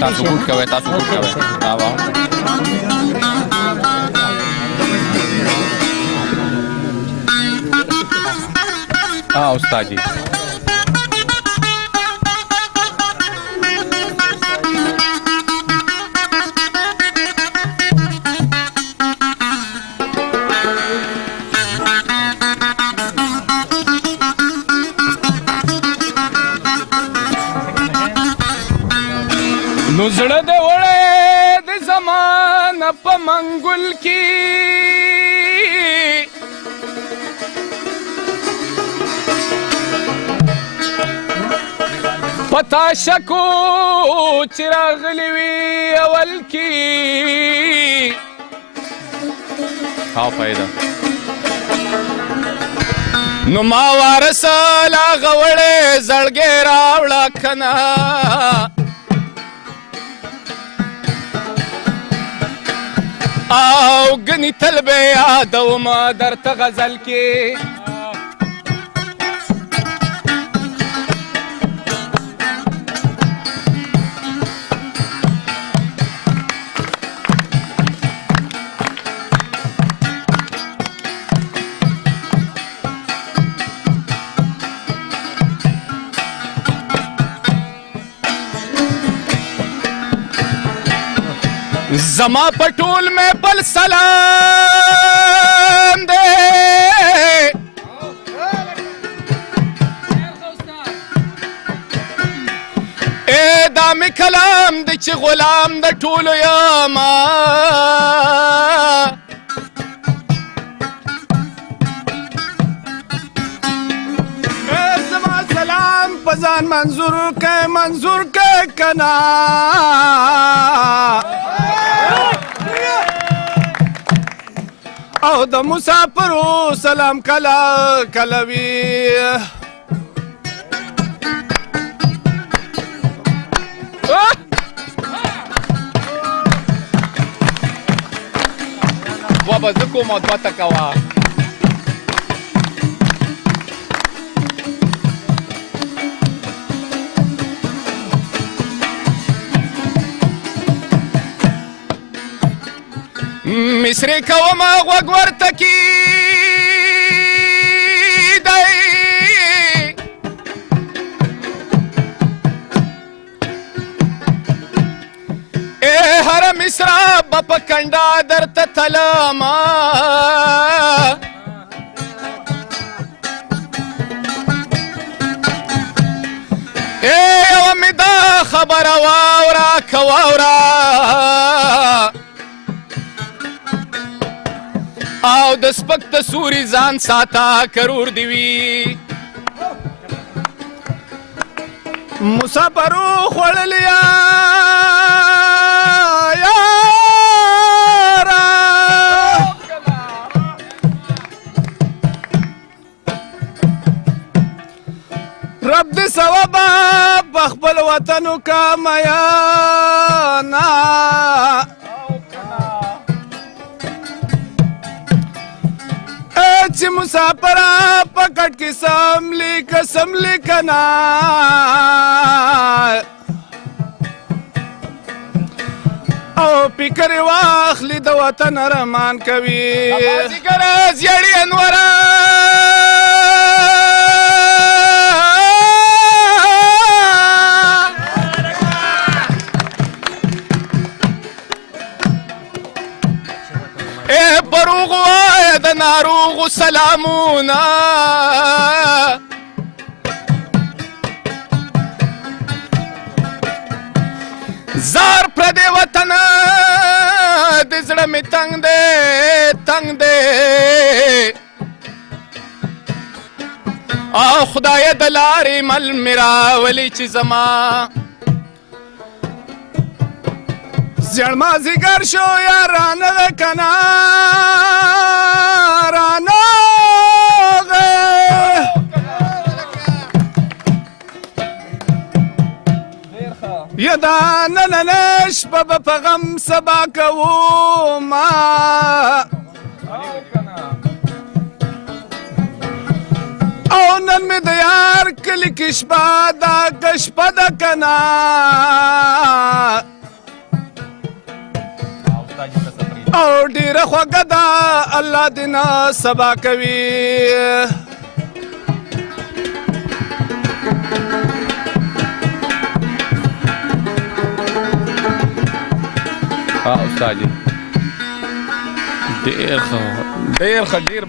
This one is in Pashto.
تاسو ګوټ کوئ تاسو ګوټ کوئ استاد جی نو زړه دې وړې د زمانه په منګل کې پتا شکو چې راغلی وي اول کې ها فایده نو ما وارثه لا غوړې زړګې راوړه کنه او ګنې تل به یادوم درته غزل کې زما پټول میں بل سلام دے اے دامی کلام دے چی غلام دے ټولو یاما اے زما سلام پزان منظور کے کنا او د مسافرو سلام کلا کلوي بابا زه کوم او دوه تکوه مصری کوما غوږ ورته کیدی ای هر مصرا به په کنډه درته تلما ای یوه مې دا خبره واوره که واوره او د سپک د سوري ځان ساته کرور دی وي مسافرو خوړلی یاره رب دې ثوابه په خپل وطن وکامیانا چې مسافره پکټ کې سملی کنا او فکر واخلي د وطن ارمان کوي ذکر زیړی انوره ناروغ سلامونا زار پردې وطن د زړه مې تنګ دی او خدای د لارې مل مې راولي چې زما زیړ مازدیګر شو یارانه ده کنه یدا نن شپه به په غم سبا کوما او نن مې د یار کلي کې شپه ده که شپه ده که نه او ډیره خوږه ده الله دې نه سبا کوي استاد جی ډیر ښه ډیر